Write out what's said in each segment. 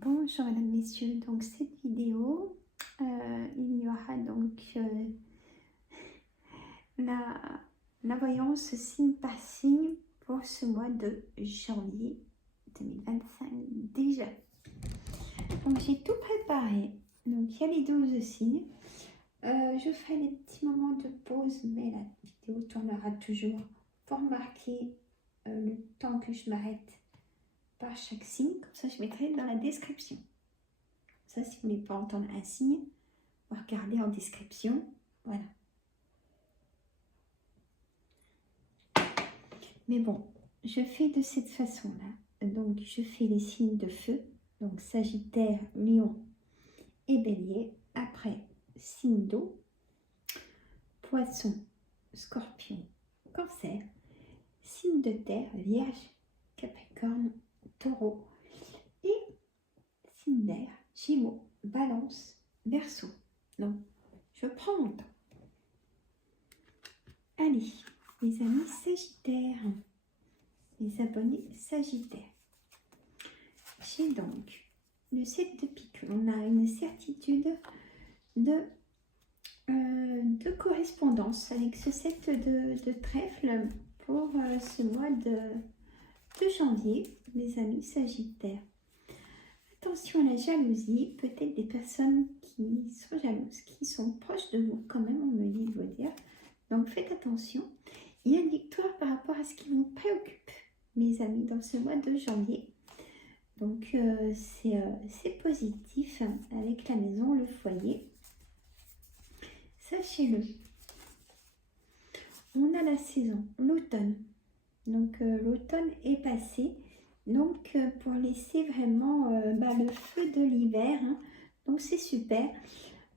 Bonjour mesdames, messieurs, donc cette vidéo, il y aura donc la, la voyance signe par signe pour ce mois de janvier 2025 déjà. Donc j'ai tout préparé, donc il y a les 12 signes. Je ferai des petits moments de pause, mais la vidéo tournera toujours pour marquer le temps que je m'arrête par chaque signe, comme ça je mettrai dans la description. Ça, si vous ne voulez pas entendre un signe, regardez en description. Voilà. Mais bon, je fais de cette façon-là. Donc, je fais les signes de feu. Donc, Sagittaire, Lion et Bélier. Après, signe d'eau. Poisson, Scorpion, Cancer. Signe de terre, Vierge, Capricorne, Taureau. Et signe d'air, Gémeaux, Balance, Verseau. Donc, je prends mon temps. Allez, les amis Sagittaires, les abonnés Sagittaires. J'ai donc le 7 de pique. On a une certitude de correspondance avec ce 7 de trèfle pour ce mois de janvier, les amis Sagittaires. Attention à la jalousie, peut-être des personnes qui sont jalouses, qui sont proches de vous, quand même, on me dit de vous dire. Donc faites attention. Il y a une victoire par rapport à ce qui vous préoccupe, mes amis, dans ce mois de janvier. Donc c'est positif avec la maison, le foyer. Sachez-le. On a la saison, l'automne. Donc l'automne est passé. Donc pour laisser vraiment le feu de l'hiver. Hein. Donc c'est super.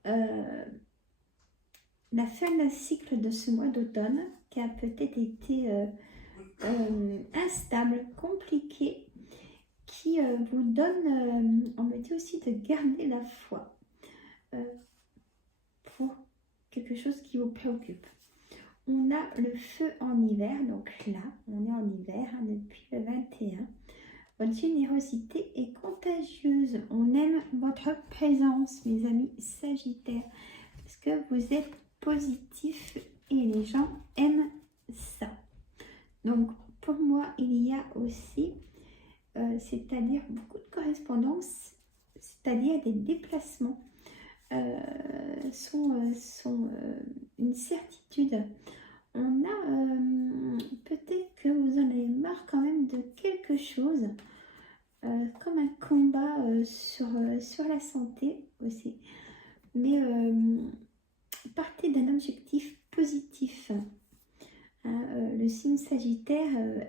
La fin d'un cycle de ce mois d'automne qui a peut-être été instable, compliqué, qui vous donne, on me dit aussi de garder la foi pour quelque chose qui vous préoccupe. On a le feu en hiver, donc là, on est en hiver hein, depuis le 21. Votre générosité est contagieuse. On aime votre présence, mes amis Sagittaires, parce que vous êtes positif et les gens aiment ça. Donc, pour moi, il y a aussi, c'est-à-dire beaucoup de correspondances, c'est-à-dire des déplacements, sont une certitude. On a peut-être que vous en avez marre quand même de quelque chose, comme un combat sur la santé aussi. Mais partez d'un objectif positif. Hein, le signe Sagittaire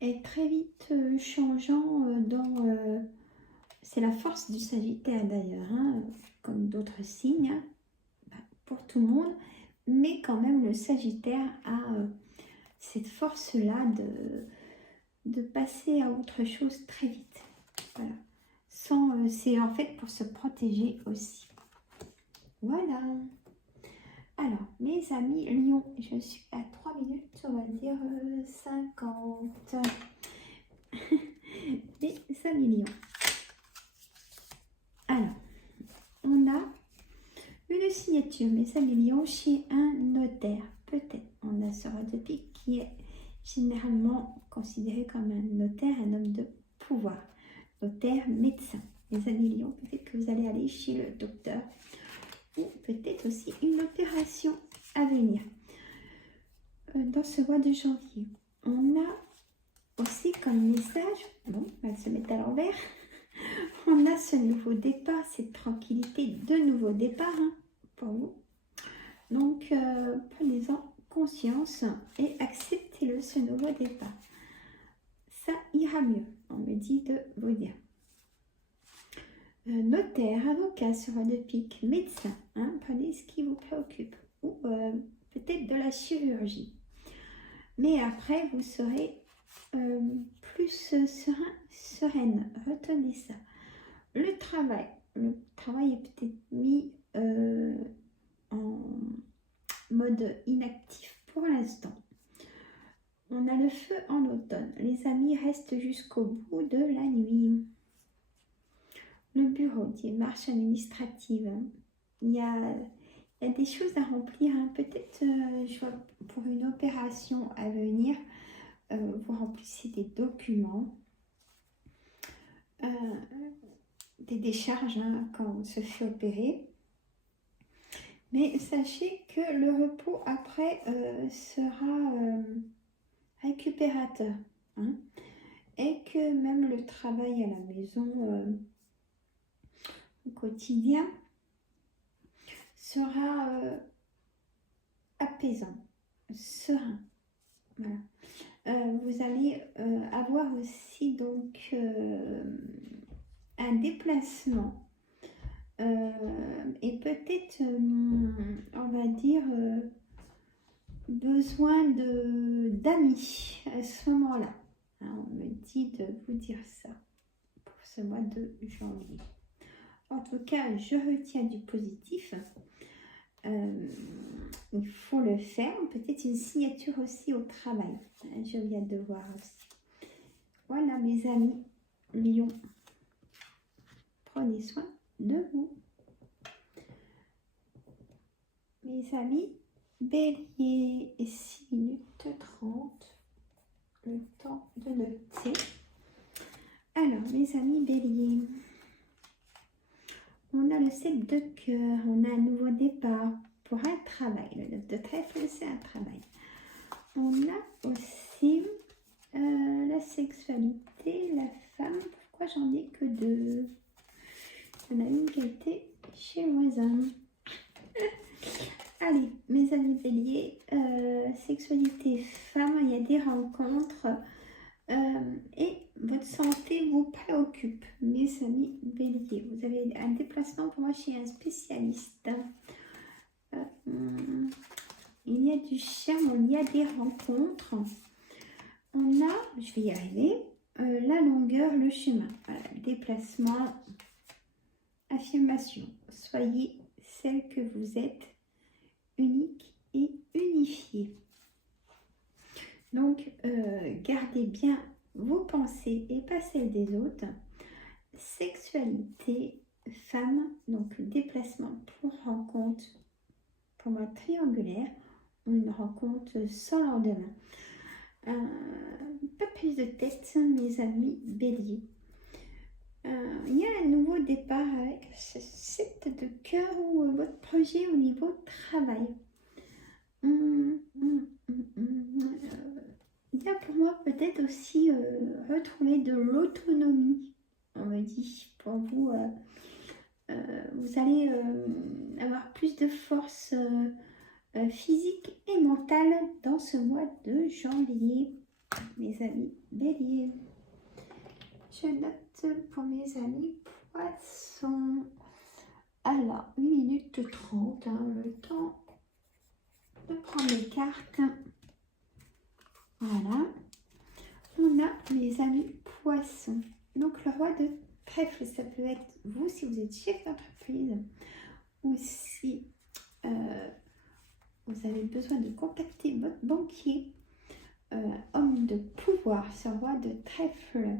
est très vite changeant c'est la force du Sagittaire d'ailleurs, hein, comme d'autres signes, hein, pour tout le monde. Mais quand même, le Sagittaire a cette force-là de passer à autre chose très vite. Voilà. C'est en fait pour se protéger aussi. Voilà. Alors, mes amis Lion, je suis à 3 minutes, on va dire 50. Les amis Lion. Alors, on a une signature, mes amis Lion, chez un notaire. Peut-être, on a ce roi de pique qui est généralement considéré comme un notaire, un homme de pouvoir. Notaire, médecin. Les amis Lion, peut-être que vous allez aller chez le docteur ou peut-être aussi une opération à venir. Dans ce mois de janvier, on a aussi comme message, bon, on va se mettre à l'envers, on a ce nouveau départ, cette tranquillité de nouveau départ hein, pour vous. Donc, prenez-en conscience et acceptez-le, ce nouveau départ. Ça ira mieux, on me dit de vous dire. Notaire, avocat sur un de pique, médecin, hein, prenez ce qui vous préoccupe, ou peut-être de la chirurgie. Mais après, vous serez plus sereine, retenez ça. Le travail est peut-être mis en mode inactif pour l'instant. On a le feu en automne. Les amis restent jusqu'au bout de la nuit. Le bureau, des marches administratives. Il y a des choses à remplir. Hein. Peut-être, je vois, pour une opération à venir, vous remplissez des documents, des décharges hein, quand on se fait opérer. Mais sachez que le repos après sera récupérateur. Hein, et que même le travail à la maison au quotidien sera apaisant, serein. Voilà. Vous allez avoir aussi donc un déplacement et peut-être, on va dire, besoin d'amis à ce moment-là. Hein, on me dit de vous dire ça pour ce mois de janvier. En tout cas, je retiens du positif. Il faut le faire. Peut-être une signature aussi au travail. Je viens de voir aussi. Voilà mes amis Lion. Prenez soin de vous. Mes amis Bélier, 6 minutes 30. Le temps de noter. Alors, mes amis Bélier. On a le 7 de cœur, on a un nouveau départ pour un travail. Le 9 de trèfle, c'est un travail. On a aussi la sexualité, la femme. Pourquoi j'en ai que 2? Il y en a une qui a été chez le voisin. Allez, mes amis béliers, sexualité, femme, il y a des rencontres. Et votre santé vous préoccupe, mes amis béliers. Vous avez un déplacement pour moi chez un spécialiste. Il y a du charme, il y a des rencontres. On a, je vais y arriver, la longueur, le chemin. Voilà, déplacement, affirmation. Soyez celle que vous êtes, unique et unifiée. Donc, gardez bien vos pensées et pas celles des autres. Sexualité, femme, donc déplacement pour rencontre, pour moi triangulaire, ou une rencontre sans lendemain. Pas plus de tête, mes amis béliers. Il y a un nouveau départ avec ce 7 de cœur ou votre projet au niveau travail. Il y a pour moi peut-être aussi retrouver de l'autonomie, on me dit. Pour vous, vous allez avoir plus de force physique et mentale dans ce mois de janvier, mes amis béliers. Je note pour mes amis poissons. Alors, 8 minutes 30, hein, le temps de prendre les cartes. Voilà. On a mes amis poissons. Donc, le roi de trèfle, ça peut être vous si vous êtes chef d'entreprise ou si vous avez besoin de contacter votre banquier, homme de pouvoir, ce roi de trèfle.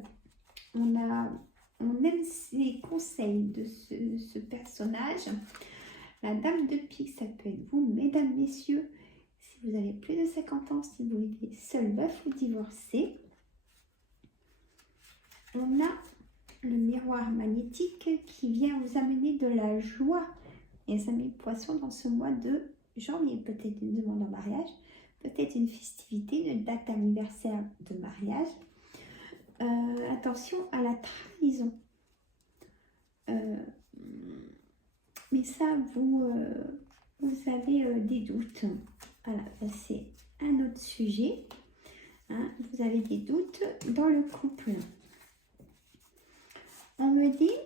On aime les conseils de ce personnage. La dame de pique, ça peut être vous, mesdames, messieurs. Si vous avez plus de 50 ans, si vous êtes seul, veuf ou divorcé. On a le miroir magnétique qui vient vous amener de la joie. Les amis poissons, dans ce mois de janvier, peut-être une demande en mariage, peut-être une festivité, une date anniversaire de mariage. Attention à la trahison. Mais ça, vous avez des doutes. Voilà, c'est un autre sujet. Hein, vous avez des doutes dans le couple. On me dit,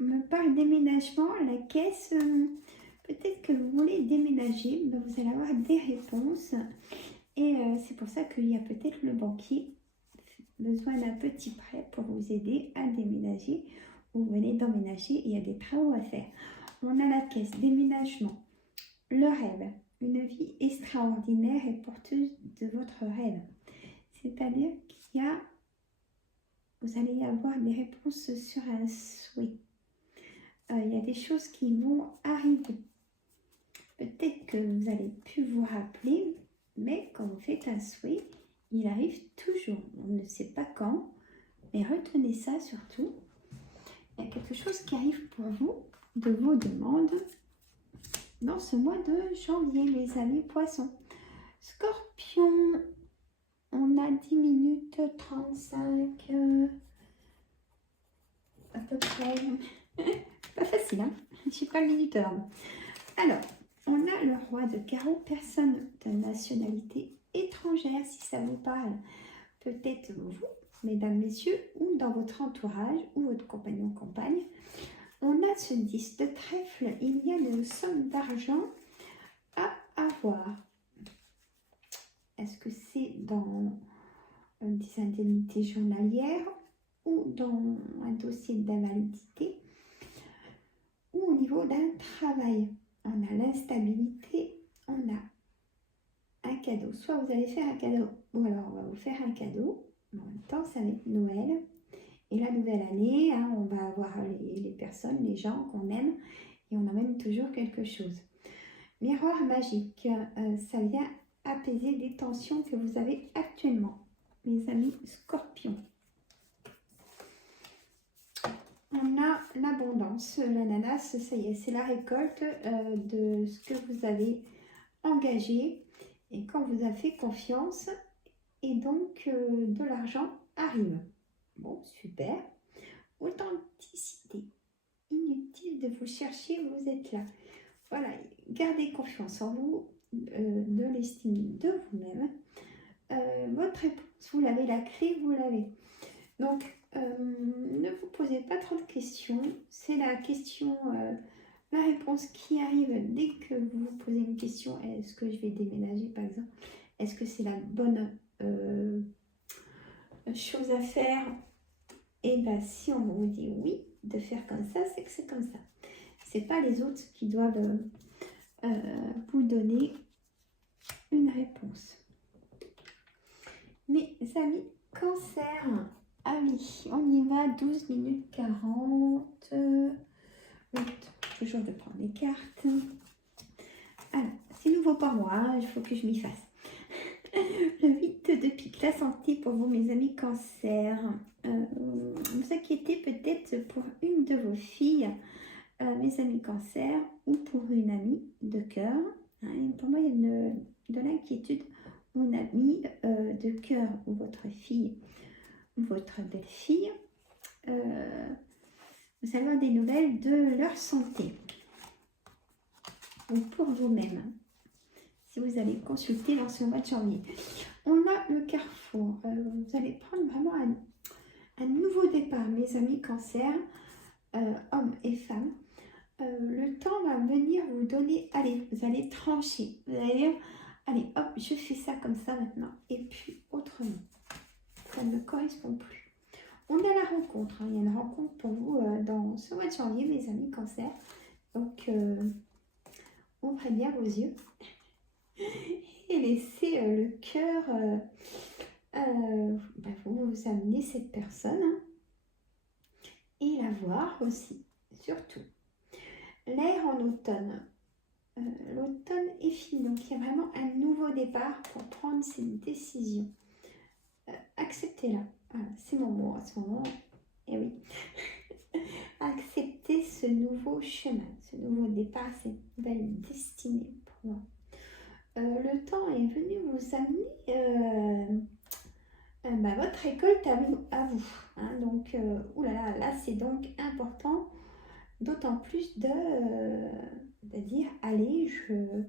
on me parle déménagement, la caisse, peut-être que vous voulez déménager, mais vous allez avoir des réponses. Et c'est pour ça qu'il y a peut-être le banquier besoin d'un petit prêt pour vous aider à déménager. Vous venez d'emménager et il y a des travaux à faire. On a la caisse déménagement, le rêve, une vie extraordinaire et porteuse de votre rêve. C'est-à-dire vous allez avoir des réponses sur un souhait. Il y a des choses qui vont arriver. Peut-être que vous allez plus vous rappeler, mais quand vous faites un souhait, il arrive toujours. On ne sait pas quand, mais retenez ça surtout. Il y a quelque chose qui arrive pour vous, de vos demandes, dans ce mois de janvier, mes amis poissons. Scorpion, on a 10 minutes 35 à peu près. Pas facile, hein? Je suis pas le minuteur. Alors, on a le roi de carreau, personne de nationalité étrangère, si ça vous parle. Peut-être vous, mesdames, messieurs, ou dans votre entourage, ou votre compagnon, compagne. On a ce 10 de trèfle, il y a une somme d'argent à avoir. Est-ce que c'est dans des indemnités journalières ou dans un dossier d'invalidité ou au niveau d'un travail? On a l'instabilité, on a un cadeau. Soit vous allez faire un cadeau, ou alors on va vous faire un cadeau. En même temps, ça va être Noël. Et la nouvelle année, hein, on va avoir les personnes, les gens qu'on aime, et on emmène toujours quelque chose. Miroir magique, ça vient apaiser des tensions que vous avez actuellement, mes amis scorpions. On a l'abondance, l'ananas, ça y est, c'est la récolte de ce que vous avez engagé et quand vous avez fait confiance, et donc de l'argent arrive. Bon, super. Authenticité. Inutile de vous chercher, vous êtes là. Voilà, gardez confiance en vous, de l'estime de vous-même. Votre réponse, vous l'avez, la clé, vous l'avez. Donc, ne vous posez pas trop de questions. C'est la question, la réponse qui arrive dès que vous vous posez une question. Est-ce que je vais déménager, par exemple? Est-ce que c'est la bonne chose à faire? Et bien, si on vous dit oui, de faire comme ça, c'est que c'est comme ça. C'est pas les autres qui doivent vous donner une réponse. Mes amis cancer, ah oui, on y va, 12 minutes 40. Toujours de prendre les cartes. Alors, c'est nouveau pour moi, hein, il faut que je m'y fasse. Le 8 de pique, la santé pour vous, mes amis cancer. Vous inquiétez peut-être pour une de vos filles, mes amis cancer, ou pour une amie de cœur. Hein, pour moi, il y a de l'inquiétude. Une amie de cœur ou votre fille, ou votre belle-fille, vous allez avoir des nouvelles de leur santé. Ou pour vous-même, si vous allez consulter dans ce mois de janvier. On a le carrefour. Vous allez prendre vraiment un nouveau départ, mes amis cancer, hommes et femmes. Le temps va venir vous donner, allez, vous allez trancher. Vous allez dire, allez, hop, je fais ça comme ça maintenant. Et puis, autrement, ça ne me correspond plus. On a la rencontre. Hein. Il y a une rencontre pour vous dans ce mois de janvier, mes amis cancer. Donc, ouvrez bien vos yeux et laissez le cœur vous amener cette personne hein, et la voir aussi, surtout. L'air en automne. L'automne est fini, donc il y a vraiment un nouveau départ pour prendre cette décision. Acceptez-la. Voilà, c'est mon mot à ce moment. Et oui. Acceptez ce nouveau chemin, ce nouveau départ, cette nouvelle destinée pour moi. Le temps est venu vous amener votre récolte à vous. Hein, donc, oulala, là c'est donc important, d'autant plus de dire, allez, je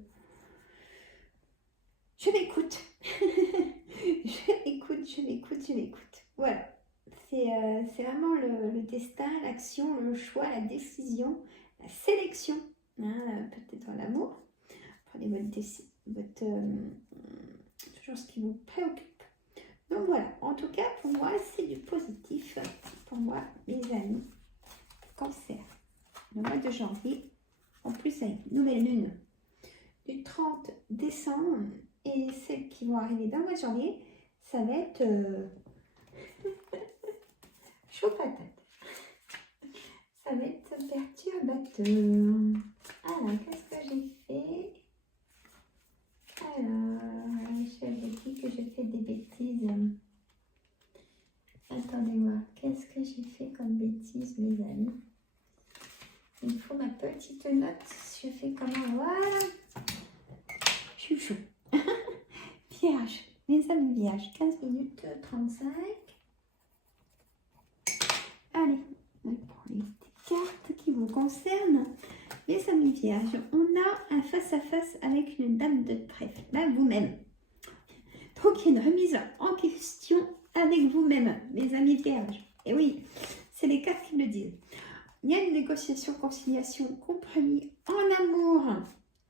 m'écoute. je m'écoute. Voilà. C'est vraiment le destin, l'action, le choix, la décision, la sélection, hein, peut-être dans l'amour. Prenez toujours ce qui vous préoccupe. Donc voilà, en tout cas, pour moi, c'est du positif. Pour moi, mes amis, cancer. Le mois de janvier, en plus avec une nouvelle lune du 30 décembre et celles qui vont arriver dans le mois de janvier, ça va être chaud patate. Ça va être perturbateur. Alors, qu'est-ce que j'ai fait? Alors, j'avais dit que je fais des bêtises. Attendez voir, qu'est-ce que j'ai fait comme bêtises, mes amis? Il faut ma petite note. Je fais comment? Voilà. Chouchou. Vierge. Mes amis vierges. 15 minutes 35. Allez, on prend les cartes qui vous concernent. Mes amis vierges, on a un face-à-face avec une dame de trèfle. Là, vous-même. Donc, il y a une remise en question avec vous-même, mes amis vierges. Et oui, c'est les cartes qui le disent. Il y a une négociation, conciliation, compromis en amour.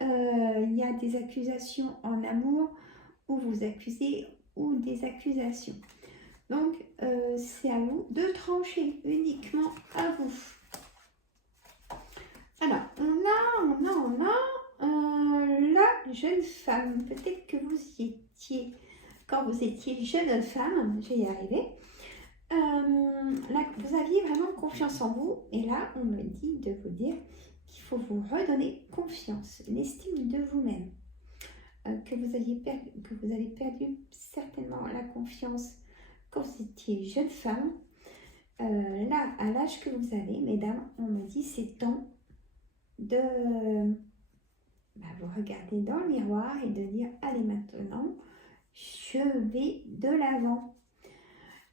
Il y a des accusations en amour où vous accusez ou des accusations. Donc, c'est à vous de trancher, uniquement à vous. Alors, on a la jeune femme. Peut-être que vous y étiez quand vous étiez jeune femme. Je vais y arriver. Là, vous aviez vraiment confiance en vous. Et là, on me dit de vous dire qu'il faut vous redonner confiance, l'estime de vous-même. Que vous avez perdu certainement la confiance quand vous étiez jeune femme. Là, à l'âge que vous avez, mesdames, on me dit c'est temps de vous regarder dans le miroir et de dire allez maintenant, je vais de l'avant.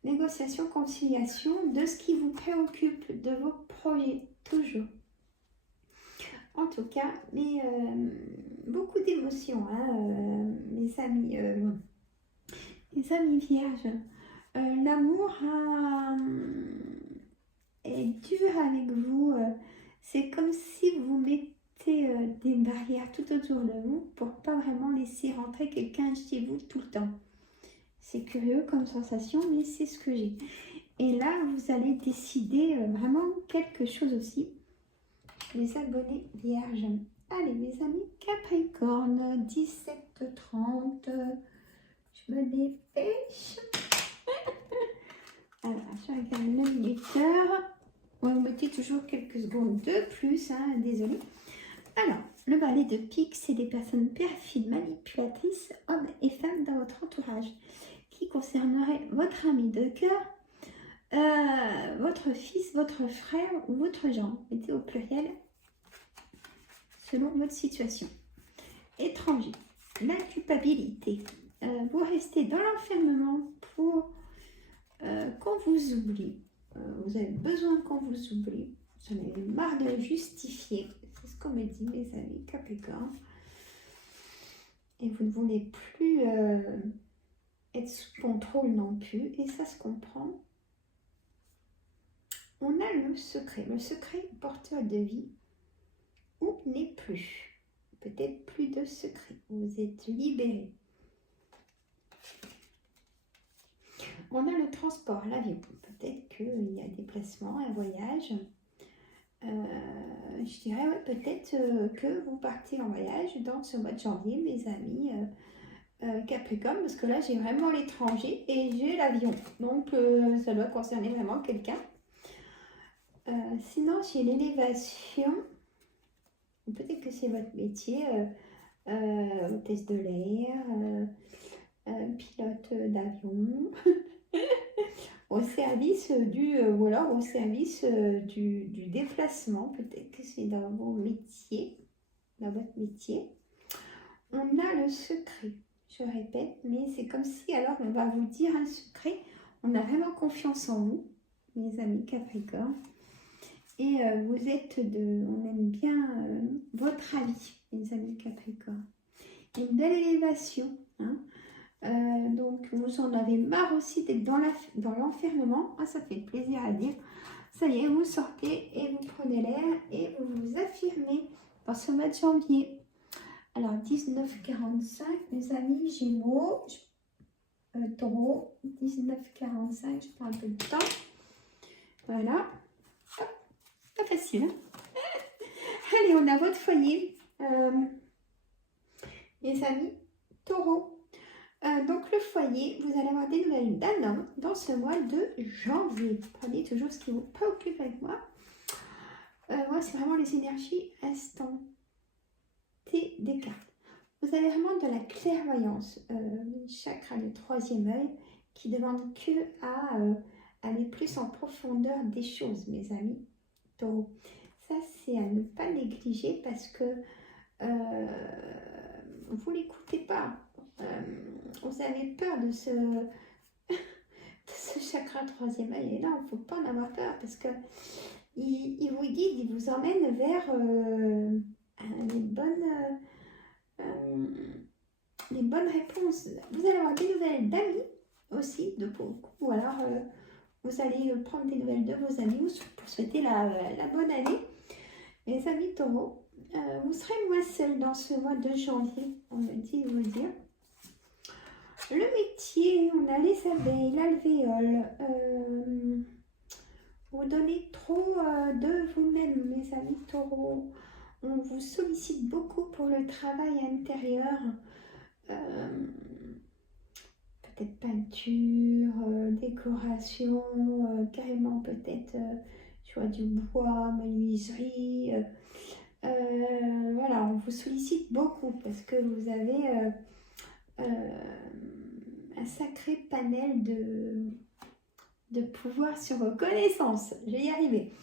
Négociation, conciliation de ce qui vous préoccupe, de vos projets, toujours. En tout cas, mais beaucoup d'émotions, hein, mes amis vierges. L'amour est dur avec vous. C'est comme si vous mettez des barrières tout autour de vous pour pas vraiment laisser rentrer quelqu'un chez vous tout le temps. C'est curieux comme sensation, mais c'est ce que j'ai. Et là, vous allez décider vraiment quelque chose aussi. Les abonnés vierges. Allez, mes amis Capricorne, 17h30. Je me dépêche. Alors, je regarde le minuteur. On me dit toujours quelques secondes de plus, hein, désolé. Alors, le balai de pique, c'est des personnes perfides, manipulatrices, hommes et femmes dans votre entourage, qui concerneraient votre ami de cœur, votre fils, votre frère ou votre gendre. Mettez au pluriel selon votre situation. Étranger, la culpabilité. Vous restez dans l'enfermement pour qu'on vous oublie. Vous avez besoin qu'on vous oublie. J'en ai marre de justifier. C'est ce qu'on me dit, mes amis Capricorne. Et vous ne voulez plus être sous contrôle non plus. Et ça se comprend. On a le secret porteur de vie, ou n'est plus. Peut-être plus de secret. Vous êtes libéré. On a le transport, l'avion. Peut-être qu'il y a des placements, un voyage. Je dirais ouais, peut-être que vous partez en voyage dans ce mois de janvier, mes amis Capricorne, parce que là j'ai vraiment l'étranger et j'ai l'avion. Donc ça doit concerner vraiment quelqu'un. Sinon, j'ai l'élévation. Peut-être que c'est votre métier, hôtesse de l'air, pilote d'avion. Au service ou alors au service du déplacement, peut-être que c'est dans vos métiers, dans votre métier. On a le secret, je répète, mais c'est comme si, alors on va vous dire un secret, on a vraiment confiance en vous, mes amis Capricorne, et vous êtes on aime bien votre avis, mes amis Capricorne. Une belle élévation, hein. Donc vous en avez marre aussi d'être dans l'enfermement. Ça fait plaisir à dire. Ça y est, vous sortez et vous prenez l'air et vous vous affirmez dans ce mois de janvier. Alors 19h45, mes amis Gémeaux, Taureau, 19h45, je prends un peu de temps. Voilà. Hop, pas facile, hein. Allez, on a votre foyer. mes amis taureaux. Donc le foyer, vous allez avoir des nouvelles d'un homme dans ce mois de janvier. Prenez toujours ce qui vous préoccupe avec moi. Moi, c'est vraiment les énergies instantées des cartes. Vous avez vraiment de la clairvoyance, chakra du troisième œil, qui demande que à aller plus en profondeur des choses, mes amis taureaux. Ça, c'est à ne pas négliger parce que vous l'écoutez pas. Vous avez peur de ce chakra troisième œil. Et là, il ne faut pas en avoir peur parce que il vous guide, il vous emmène vers les bonnes réponses. Vous allez avoir des nouvelles d'amis aussi, de beaucoup. Ou alors, vous allez prendre des nouvelles de vos amis pour souhaiter la bonne année. Les amis taureaux, vous serez moins seuls dans ce mois de janvier, on me dit de vous dire. Le métier, on a les abeilles, l'alvéole. Vous donnez trop de vous-même, mes amis taureaux. On vous sollicite beaucoup pour le travail intérieur. Peut-être peinture, décoration, carrément peut-être choix du bois, menuiserie. Voilà, on vous sollicite beaucoup parce que vous avez un sacré panel de pouvoir sur vos connaissances. Je vais y arriver.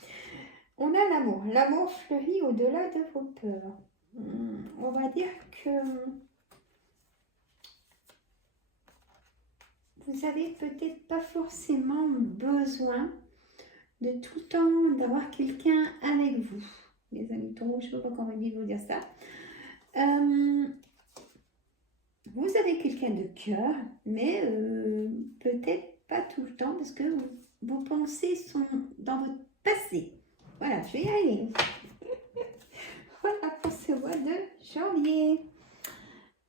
On a l'amour. L'amour fleurit au-delà de vos peurs. On va dire que vous avez peut-être pas forcément besoin de tout le temps d'avoir quelqu'un avec vous. Les amis taureaux, je ne sais pas comment vous dire ça. Vous avez quelqu'un de cœur, mais peut-être pas tout le temps parce que vos pensées sont dans votre passé. Voilà, je vais y arriver. Voilà pour ce mois de janvier.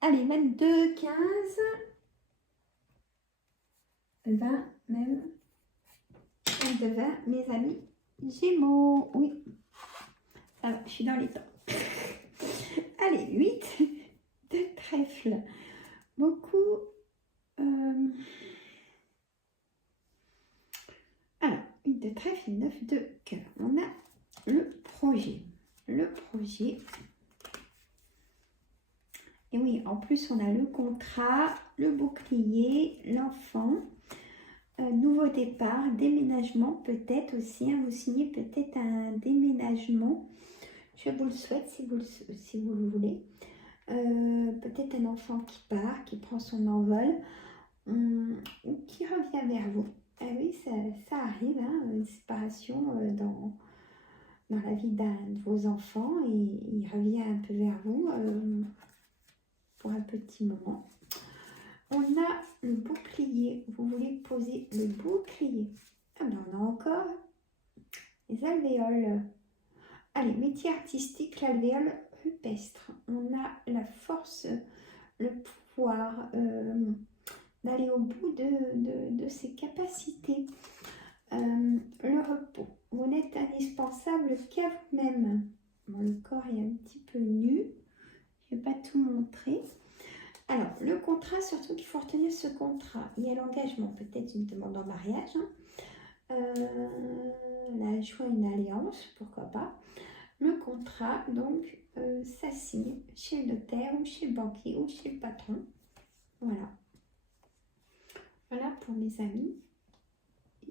Allez, 22, 15, 20 même. 22, 20, mes amis Gémeaux. Oui, ça va, je suis dans les temps. Allez, 8 de trèfle. Beaucoup. Alors, 8 de trèfle et 9 de cœur. On a le projet. Le projet. Et oui, en plus, on a le contrat, le bouclier, l'enfant, nouveau départ, déménagement peut-être aussi. Hein, vous signez peut-être un déménagement. Je vous le souhaite si vous le voulez. Peut-être un enfant qui part, qui prend son envol ou qui revient vers vous. Ah oui, ça arrive, hein, une séparation dans la vie d'un de vos enfants et il revient un peu vers vous pour un petit moment. On a le bouclier. Vous voulez poser le bouclier. Ah ben on a encore les alvéoles. Allez, métier artistique, l'alvéole rupestre. On a la force, le pouvoir d'aller au bout de ses capacités. Le repos. Vous n'êtes indispensable qu'à vous-même. Bon, le corps est un petit peu nu. Je ne vais pas tout montrer. Alors, le contrat, surtout qu'il faut retenir ce contrat. Il y a l'engagement, peut-être une demande en mariage. Hein. La joie, une alliance, pourquoi pas. Le contrat, donc, ça signe chez le notaire ou chez le banquier ou chez le patron. Voilà. Voilà pour mes amis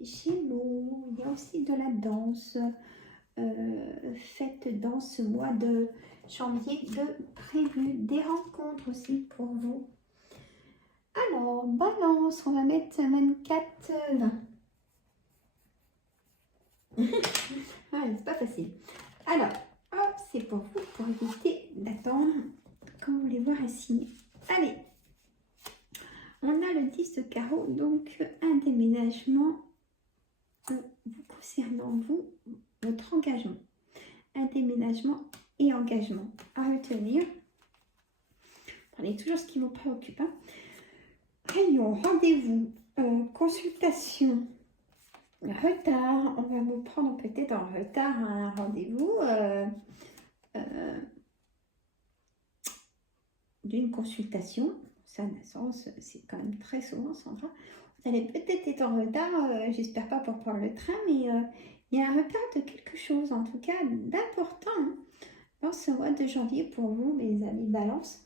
Gémeaux. Il y a aussi de la danse faite dans ce mois de janvier de prévu. Des rencontres aussi pour vous. Alors, balance, on va mettre 24, 20. Ouais, c'est pas facile. Alors, hop, c'est pour vous, pour éviter d'attendre quand vous voulez voir un signe. Allez, on a le 10 de carreau, donc un déménagement vous concernant, vous, votre engagement. Un déménagement et engagement à retenir. Prenez toujours ce qui vous préoccupe. Hein. Rayon, rendez-vous, consultation, retard. On va vous prendre peut-être en retard à un rendez-vous. d'une consultation. Ça, naissance, c'est quand même très souvent, Sandra. Vous allez peut-être être en retard, j'espère pas pour prendre le train, mais il y a un retard de quelque chose, en tout cas d'important, hein, dans ce mois de janvier pour vous, mes amis Balance.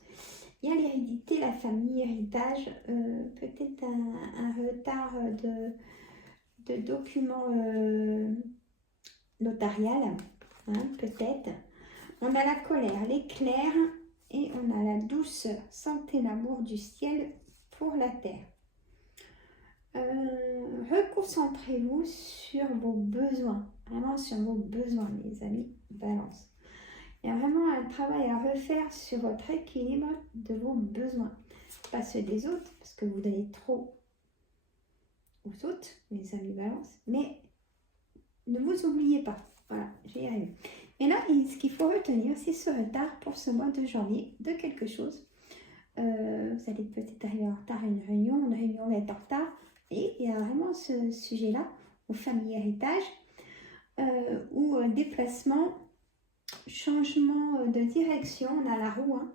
Il y a l'hérédité, la famille, l'héritage, peut-être un retard de documents notarial, hein, peut-être. On a la colère, l'éclair et on a la douceur. Sentez l'amour du ciel pour la terre. Reconcentrez-vous sur vos besoins, vraiment sur vos besoins, les amis Balance. Il y a vraiment un travail à refaire sur votre équilibre de vos besoins, pas ceux des autres, parce que vous donnez trop aux autres, les amis Balance, mais ne vous oubliez pas. Voilà, je vais y arriver. Et là, ce qu'il faut retenir, c'est ce retard pour ce mois de janvier de quelque chose. Vous allez peut-être arriver en retard à une réunion va être en retard. Et il y a vraiment ce sujet-là, aux familles héritage, ou déplacement, changement de direction. On a la roue, hein,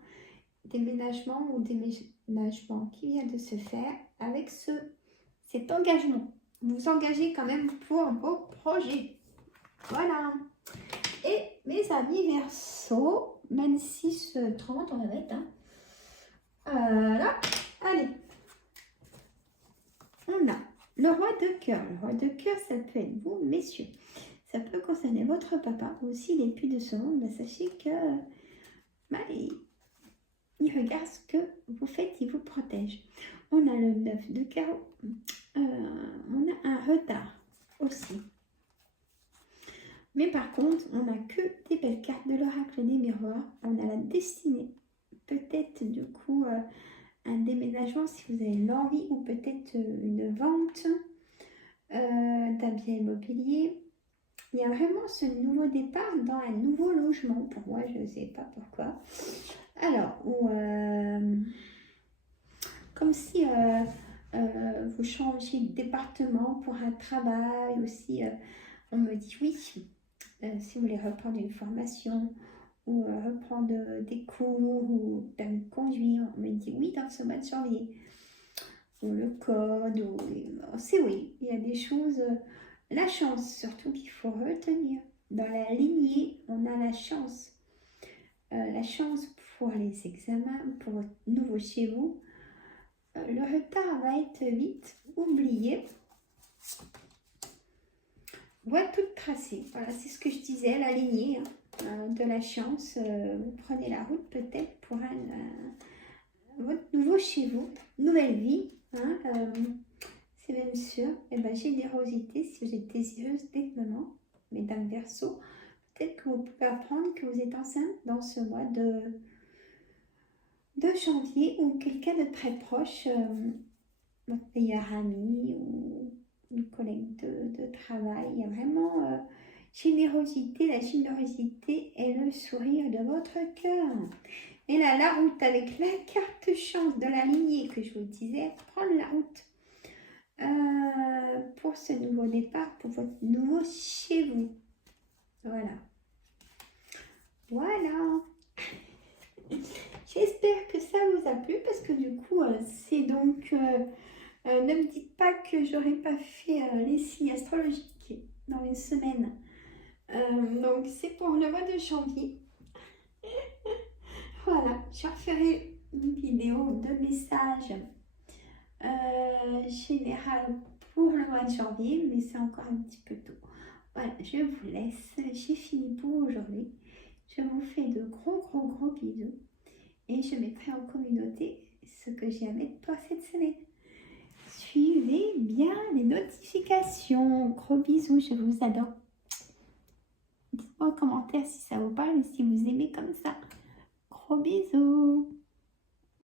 déménagement ou déménagement qui vient de se faire avec cet engagement. Vous vous engagez quand même pour vos projets. Voilà. Et mes amis Verseau, 26-30, on va mettre. Hein. Là, allez. On a le roi de cœur. Le roi de cœur, ça peut être vous, messieurs. Ça peut concerner votre papa ou aussi les puits de ce monde. Mais sachez que il regarde ce que vous faites, il vous protège. On a le 9 de carreau. On a un retard aussi. Mais par contre, on n'a que des belles cartes de l'oracle des miroirs. On a la destinée. Peut-être du coup un déménagement si vous avez l'envie ou peut-être une vente d'un bien immobilier. Il y a vraiment ce nouveau départ dans un nouveau logement. Pour moi, je ne sais pas pourquoi. Alors, comme si vous changez de département pour un travail aussi. On me dit oui, si vous voulez reprendre une formation ou reprendre des cours ou permis de conduire, on me dit oui dans ce mois de janvier. Ou le code, c'est oui, il y a des choses, la chance surtout qu'il faut retenir. Dans la lignée, on a la chance. La chance pour les examens, pour votre nouveau chez vous. Le retard va être vite oublié. Voie toute tracée. Voilà, c'est ce que je disais, la lignée de la chance. Vous prenez la route peut-être pour votre nouveau chez vous, nouvelle vie. Hein, c'est même sûr. Et ben, générosité, si vous êtes désireuse d'être maman, mesdames Verseau, peut-être que vous pouvez apprendre que vous êtes enceinte dans ce mois de janvier ou quelqu'un de très proche, votre meilleur ami ou une collègue de travail. Il y a vraiment générosité. La générosité est le sourire de votre cœur. Et là, la route avec la carte chance de la lignée que je vous disais, prendre la route pour ce nouveau départ, pour votre nouveau chez vous. Voilà. Voilà. J'espère que ça vous a plu parce que du coup, c'est donc... ne me dites pas que j'aurais pas fait les signes astrologiques dans une semaine. Donc, c'est pour le mois de janvier. Voilà, je referai une vidéo de message général pour le mois de janvier, mais c'est encore un petit peu tôt. Voilà, je vous laisse. J'ai fini pour aujourd'hui. Je vous fais de gros bisous et je mettrai en communauté ce que j'ai à mettre pour cette semaine. Suivez bien les notifications. Gros bisous, je vous adore. Dites-moi en commentaire si ça vous parle et si vous aimez comme ça. Gros bisous.